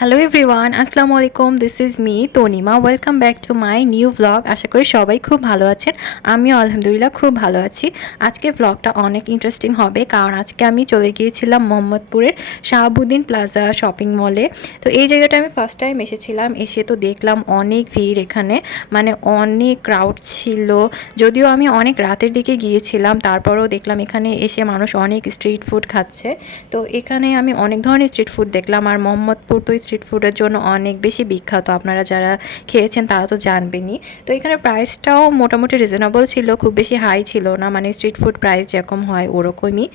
Hello everyone, আসসালামু আলাইকুম। This is me Tanima. Welcome back to my new blog. আশা করি সবাই খুব ভালো আছেন। আমিও আলহামদুলিল্লাহ খুব ভালো আছি। আজকে ব্লগটা অনেক ইন্টারেস্টিং হবে, কারণ আজকে আমি চলে গিয়েছিলাম মোহাম্মদপুরের শাহাবুদ্দিন প্লাজা শপিং মলে। তো এই জায়গাটা আমি ফার্স্ট টাইম এসেছিলাম। এসে তো দেখলাম অনেক ভিড় এখানে, মানে অনেক ক্রাউড ছিল। যদিও আমি অনেক রাতের দিকে গিয়েছিলাম, তারপরেও দেখলাম এখানে এসে মানুষ অনেক স্ট্রিট ফুড খাচ্ছে। তো এখানে আমি অনেক ধরনের স্ট্রিট ফুড দেখলাম। আর মোহাম্মদপুর তো স্ট্রিট ফুডের জন্য অনেক বেশি বিখ্যাত, আপনারা যারা খেয়েছেন তারা তো জানবেনই। তো এখানে প্রাইসটাও মোটামুটি রিজনেবল ছিল, খুব বেশি হাই ছিল না, মানে স্ট্রিট ফুড প্রাইস যেরকম হয় ওরকমই।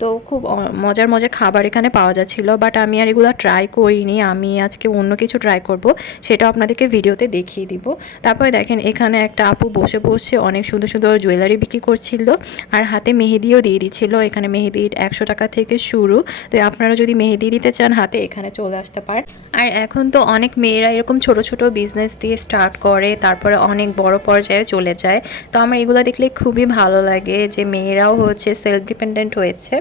তো খুব মজার মজার খাবার এখানে পাওয়া যাচ্ছিলো, বাট আমি আর এগুলো ট্রাই করিনি। আমি আজকে অন্য কিছু ট্রাই করব, সেটা আপনাদেরকে ভিডিওতে দেখিয়ে দিব। তারপরে দেখেন এখানে একটা আপু বসে বসে অনেক সুন্দর সুন্দর জুয়েলারি বিক্রি করছিল, আর হাতে মেহেদিও দিয়ে দিচ্ছিল। এখানে মেহেদির 100 টাকা থেকে শুরু। তো আপনারা যদি মেহেদি দিতে চান হাতে, এখানে চলে আসতে পারেন। আর এখন তো অনেক মেয়েরা এরকম ছোট ছোট বিজনেস দিয়ে স্টার্ট করে, তারপরে অনেক বড় পর্যায়ে চলে যায়। তো আমার এগুলো দেখলে খুবই ভালো লাগে যে মেয়েরাও হচ্ছে সেলফ ডিপেন্ডেন্ট হয়েছে।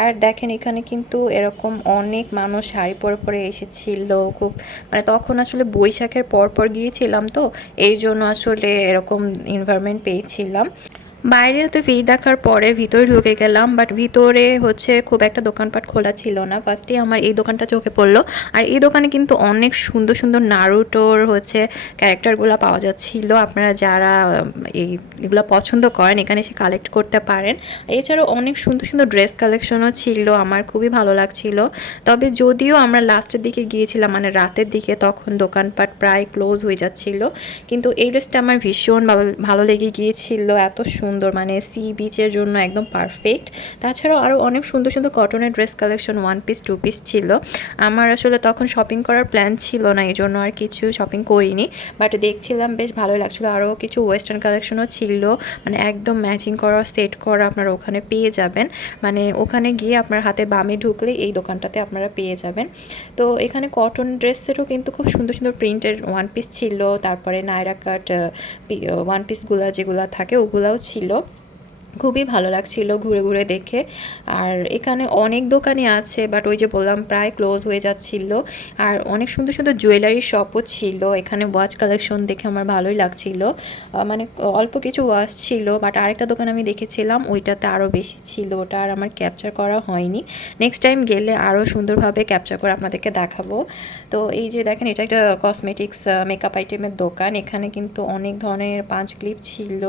আর দেখেন এখানে কিন্তু এরকম অনেক মানুষ শাড়ি পরে পরে এসেছিল। খুব মানে তখন আসলে বৈশাখের পর পর গিয়েছিলাম, তো এই জন্য আসলে এরকম এনভায়রনমেন্ট পেয়েছিলাম। বাইরে তো ভিড় দেখার পরে ভিতরে ঢুকে গেলাম, বাট ভিতরে হচ্ছে খুব একটা দোকানপাট খোলা ছিল না। ফার্স্টে আমার এই দোকানটা চোখে পড়লো। আর এই দোকানে কিন্তু অনেক সুন্দর সুন্দর নারুটোর হচ্ছে ক্যারেক্টারগুলো পাওয়া যাচ্ছিল। আপনারা যারা এগুলো পছন্দ করেন এখানে এসে কালেক্ট করতে পারেন। এছাড়াও অনেক সুন্দর সুন্দর ড্রেস কালেকশনও ছিল, আমার খুবই ভালো লাগছিল। তবে যদিও আমরা লাস্টের দিকে গিয়েছিলাম, মানে রাতের দিকে, তখন দোকানপাট প্রায় ক্লোজ হয়ে যাচ্ছিল। কিন্তু এই ড্রেসটা আমার ভীষণ ভালো লেগে গিয়েছিল। এত সুন্দর, মানে সি বিচের জন্য একদম পারফেক্ট। তাছাড়াও আরও অনেক সুন্দর সুন্দর কটনের ড্রেস কালেকশন, 1 পিস 2 পিস ছিল। আমার আসলে তখন শপিং করার প্ল্যান ছিল না, এই জন্য আর কিছু শপিং করিনি, বাট দেখছিলাম বেশ ভালো লাগছিলো। আরও কিছু ওয়েস্টার্ন কালেকশনও ছিল, মানে একদম ম্যাচিং করা সেট করা আপনারা ওখানে পেয়ে যাবেন। মানে ওখানে গিয়ে আপনার হাতে বামে ঢুকলে এই দোকানটাতে আপনারা পেয়ে যাবেন। তো এখানে কটন ড্রেসেরও কিন্তু খুব সুন্দর সুন্দর প্রিন্টের 1 পিস ছিল, তারপরে নায়রা কাট 1 পিসগুলো যেগুলো থাকে ওগুলাও ছিল। খুবই ভালো লাগছিল ঘুরে ঘুরে দেখে। আর এখানে অনেক দোকানই আছে, বাট ওই যে বললাম প্রায় ক্লোজ হয়ে যাচ্ছিল। আর অনেক সুন্দর সুন্দর জুয়েলারি শপও ছিল। এখানে ওয়াচ কালেকশন দেখে আমার ভালোই লাগছিল। মানে অল্প কিছু ওয়াচ ছিল, বাট আরেকটা দোকান আমি দেখেছিলাম ওইটাতে আরও বেশি ছিল, ওটা আর আমার ক্যাপচার করা হয়নি। নেক্সট টাইম গেলে আরও সুন্দরভাবে ক্যাপচার করে আপনাদেরকে দেখাবো। তো এই যে দেখেন এটা একটা কসমেটিক্স মেকআপ আইটেমের দোকান। এখানে কিন্তু অনেক ধরনের পাঁচ ক্লিপ ছিল।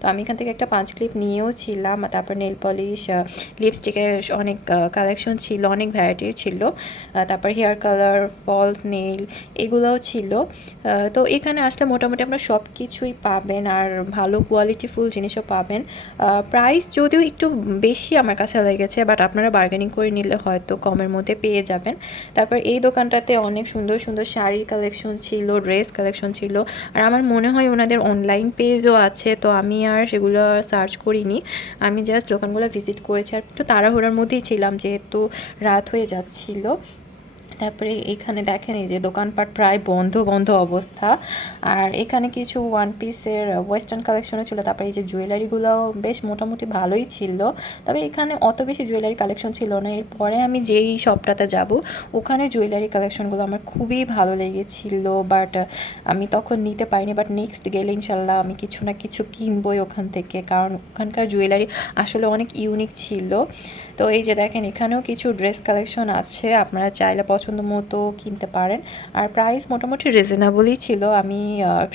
তো আমি এখান থেকে একটা পাঁচ ক্লিপ নিয়েও ছিলাম। তারপর নেল পলিশ, লিপস্টিকের অনেক কালেকশন ছিল, অনেক ভ্যারাইটির ছিল। তারপর হেয়ার কালার, ফলস নেইল এগুলোও ছিল। তো এখানে আসলে মোটামুটি আপনারা সব কিছুই পাবেন, আর ভালো কোয়ালিটিফুল জিনিসও পাবেন। প্রাইস যদিও একটু বেশি আমার কাছে লেগেছে, বাট আপনারা বার্গেনিং করে নিলে হয়তো কমের মধ্যে পেয়ে যাবেন। তারপর এই দোকানটাতে অনেক সুন্দর সুন্দর শাড়ির কালেকশন ছিল, ড্রেস কালেকশন ছিল। আর আমার মনে হয় ওনাদের অনলাইন পেজও আছে, তো আমি আর সেগুলো সার্চ করিনি। আমি জাস্ট দোকানগুলো ভিজিট করেছি, আর একটু তাড়াহুড়োর মধ্যেই ছিলাম যেহেতু রাত হয়ে যাচ্ছিল। তারপরে এখানে দেখেন এই যে দোকানপাট প্রায় বন্ধ বন্ধ অবস্থা। আর এখানে কিছু 1 পিসের ওয়েস্টার্ন কালেকশনও ছিল। তারপরে এই যে জুয়েলারিগুলোও বেশ মোটামুটি ভালোই ছিল, তবে এখানে অত বেশি জুয়েলারি কালেকশন ছিল না। এরপরে আমি যেই শপটাতে যাব ওখানে জুয়েলারি কালেকশনগুলো আমার খুবই ভালো লেগেছিল, বাট আমি তখন নিতে পারিনি। বাট নেক্সট গেলে ইনশাল্লাহ আমি কিছু না কিছু কিনবই ওখান থেকে, কারণ ওখানকার জুয়েলারি আসলে অনেক ইউনিক ছিল। তো এই যে দেখেন এখানেও কিছু ড্রেস কালেকশন আছে, আপনারা চাইলে পছন্দ মতো কিনতে পারেন। আর প্রাইস মোটামুটি রিজনেবলই ছিল। আমি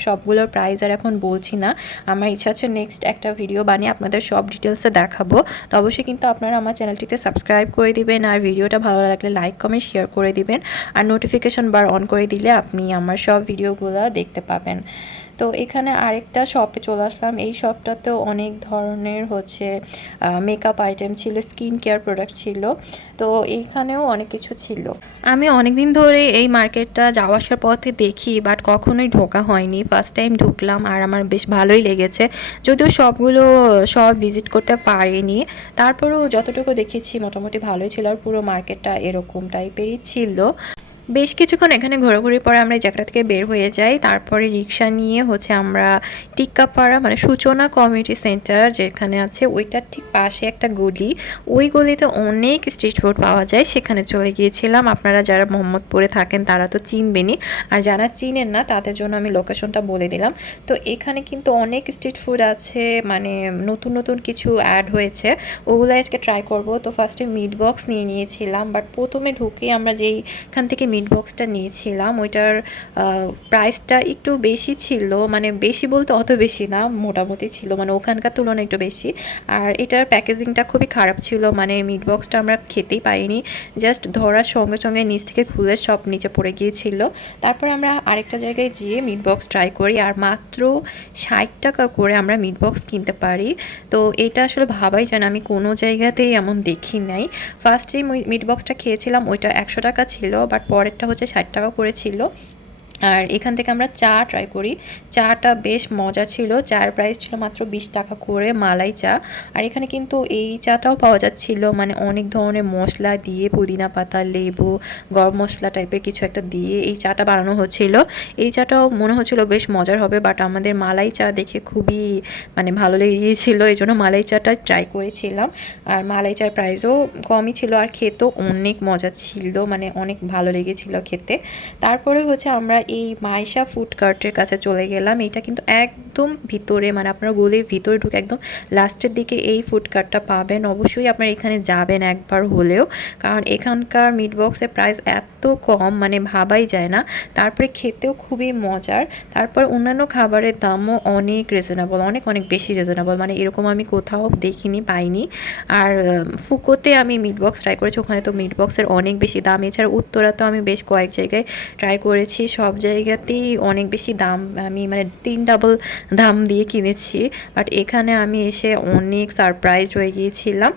সবগুলোর প্রাইস আর এখন বলছি না, আমার ইচ্ছা আছে নেক্সট একটা ভিডিও বানিয়ে আপনাদের সব ডিটেলসে দেখাবো। তো অবশ্যই কিন্তু আপনারা আমার চ্যানেলটিতে সাবস্ক্রাইব করে দিবেন, আর ভিডিওটা ভালো লাগলে লাইক কমেন্ট শেয়ার করে দিবেন, আর নোটিফিকেশান বার অন করে দিলে আপনি আমার সব ভিডিওগুলো দেখতে পাবেন। তো এখানে আরেকটা শপে চলে আসলাম। এই শপটাতেও অনেক ধরনের হচ্ছে মেকআপ আইটেম ছিল, স্কিন কেয়ার প্রোডাক্ট ছিল। তো এইখানেও অনেক কিছু ছিল। আমি অনেক দিন ধরে এই মার্কেটটা যাওয়া আসার পথে দেখি, বাট কখনোই ঢোকা হয়নি। ফার্স্ট টাইম ঢুকলাম, আর আমার বেশ ভালোই লেগেছে। যদিও সব ভিজিট করতে পারিনি, তারপরেও যতটুকু দেখেছি মোটামুটি ভালোই ছিল। আর পুরো মার্কেটটা এরকম টাইপেরই ছিল। বেশ কিছুক্ষণ এখানে ঘোরাঘুরির পরে আমরা এই জায়গাটা থেকে বের হয়ে যাই। তারপরে রিক্সা নিয়ে হচ্ছে আমরা টিক্কাপাড়া মানে সূচনা কমিউনিটি সেন্টার যেখানে আছে ওইটার ঠিক পাশে একটা গলি, ওই গলিতে অনেক স্ট্রিট ফুড পাওয়া যায়, সেখানে চলে গিয়েছিলাম। আপনারা যারা মোহাম্মদপুরে থাকেন তারা তো চিনবেনই, আর যারা চিনেন না তাদের জন্য আমি লোকেশনটা বলে দিলাম। তো এখানে কিন্তু অনেক স্ট্রিট ফুড আছে, মানে নতুন নতুন কিছু অ্যাড হয়েছে, ওগুলো আজকে ট্রাই করব। তো ফার্স্টে মিট বক্স নিয়ে নিয়েছিলাম, বাট প্রথমে ঢুকে আমরা যেইখান থেকে মিট বক্সটা নিয়েছিলাম ওইটার প্রাইসটা একটু বেশি ছিল, মানে বেশি বলতে অত বেশি না, মোটামুটি ছিল, মানে ওখানকার তুলনায় একটু বেশি। আর এটার প্যাকেজিংটা খুবই খারাপ ছিল, মানে মিট বক্সটা আমরা খেতেই পারিনি, জাস্ট ধরার সঙ্গে সঙ্গে নিচ থেকে খুলে সব নিচে পড়ে গিয়েছিল। তারপর আমরা আরেকটা জায়গায় গিয়ে মিট বক্স ট্রাই করি, আর মাত্র 60 টাকা করে আমরা মিট বক্স কিনতে পারি। তো এটা আসলে ভাবাই যায় না, আমি কোনো জায়গাতেই এমন দেখি নাই। ফার্স্টে মিট বক্সটা খেয়েছিলাম, ওইটা 100 টাকা ছিল, বাট পরেরটা হচ্ছে 60 টাকা করে ছিল। আর এখান থেকে আমরা চা ট্রাই করি, চাটা বেশ মজা ছিল, চার প্রাইস ছিল মাত্র 20 টাকা করে, মালাই চা। আর এখানে কিন্তু এই চাটাও পাওয়া যাচ্ছিল, মানে অনেক ধরনের মশলা দিয়ে, পুদিনা পাতা, লেবু, গরম মশলা টাইপের কিছু একটা দিয়ে এই চাটা বানানো হচ্ছিল। এই চাটাও মনে হচ্ছিল বেশ মজার হবে, বাট আমাদের মালাই চা দেখে খুবই মানে ভালো লেগে গিয়েছিলো, এই জন্য মালাই চাটা ট্রাই করেছিলাম। আর মালাই চার প্রাইসও কমই ছিল, আর খেতেও অনেক মজা ছিল, মানে অনেক ভালো লেগেছিল খেতে। তারপরে হচ্ছে আমরা এই মাইশা ফুড কার্টের কাছে চলে গেলাম। এটা কিন্তু একদম ভিতরে, মানে আপনারা গলির ভিতরে ঢুকে একদম লাস্টের দিকে এই ফুড কার্টটা পাবেন। অবশ্যই আপনারা এখানে যাবেন একবার হলেও, কারণ এখানকার মিট বক্সের প্রাইস এত কম, মানে ভাবাই যায় না। তারপরে খেতেও খুবই মজার, তারপর অন্যান্য খাবারের দামও অনেক রিজনেবল, অনেক অনেক বেশি রিজনেবল, মানে এরকম আমি কোথাও দেখিনি, পাইনি। আর ফুকোতে আমি মিট বক্স ট্রাই করেছি, ওখানে তো মিট বক্সের অনেক বেশি দাম। এছাড়া উত্তরাতেও আমি বেশ কয়েক জায়গায় ট্রাই করেছি, সব জায়গাতেই অনেক বেশি দাম, আমি মানে 3 ডাবল দাম দিয়ে কিনেছি। বাট এখানে আমি এসে অনেক সারপ্রাইজ হয়ে গিয়েছিলাম,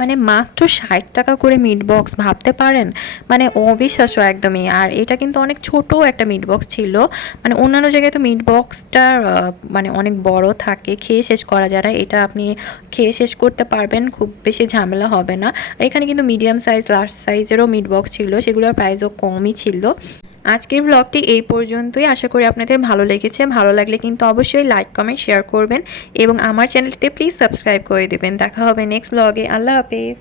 মানে মাত্র 60 টাকা করে মিট বক্স, ভাবতে পারেন, মানে অবিশ্বাস্য একদমই। আর এটা কিন্তু অনেক ছোট একটা মিট বক্স ছিল, মানে অন্যান্য জায়গায় তো মিট বক্সটা মানে অনেক বড় থাকে, খেয়ে শেষ করা যায় না, এটা আপনি খেয়ে শেষ করতে পারবেন, খুব বেশি ঝামেলা হবে না। আর এখানে কিন্তু মিডিয়াম সাইজ, লার্জ সাইজেরও মিট বক্স ছিল, সেগুলোর প্রাইসও কমই ছিল। আজকের ব্লগটি এই পর্যন্তই, আশা করি আপনাদের ভালো লেগেছে। ভালো লাগলে কিন্তু অবশ্যই লাইক, কমেন্ট, শেয়ার করবেন এবং আমার চ্যানেলটিতে প্লিজ সাবস্ক্রাইব করে দেবেন। দেখা হবে নেক্সট ব্লগে। আল্লাহ হাফেজ।